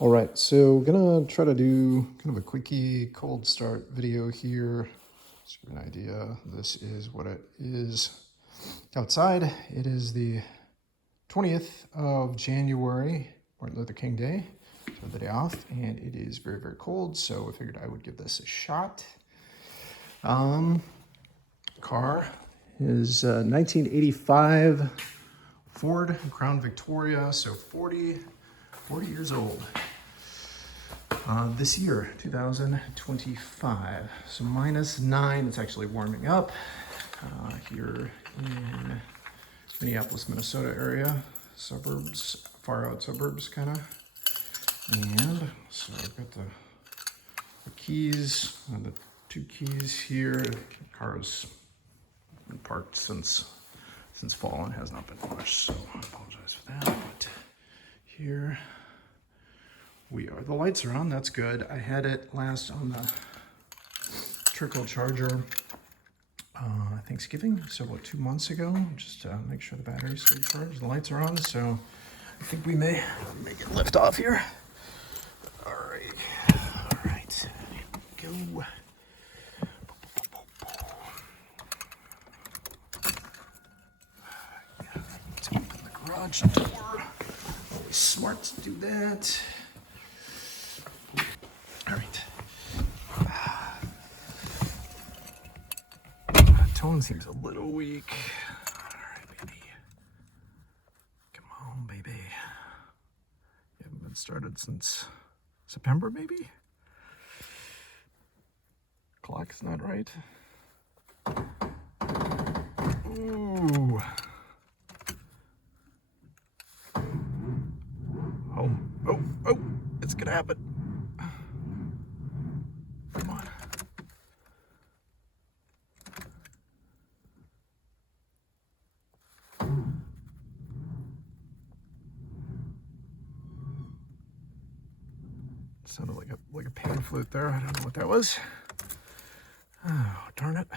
All right, so gonna try to do kind of a quickie cold start video here. Just give you an idea. This is what it is outside. It is the 20th of January, Martin Luther King Day, so the day off, and it is very, very cold, so I figured I would give this a shot. Car is 1985 Ford Crown Victoria, so 40 years old. This year, 2025, so -9. It's actually warming up here in Minneapolis, Minnesota area, suburbs, far out suburbs kind of. And so I've got the keys, the two keys here. The car's been parked since fall and has not been washed, so I apologize for that. But here we are. The lights are on, that's good. I had it last on the trickle charger Thanksgiving, so about 2 months ago, just to make sure the batteries stay charged. The lights are on, so I think we may make it lift off here. All right, here we go. Let's open the garage door. Always smart to do that. All right. Tone seems a little weak. All right, baby. Come on, baby. You haven't been started since September, maybe? Clock's not right. Ooh. Oh, it's gonna happen. Come on. Sounded like a pan flute there. I don't know what that was. Oh, darn it.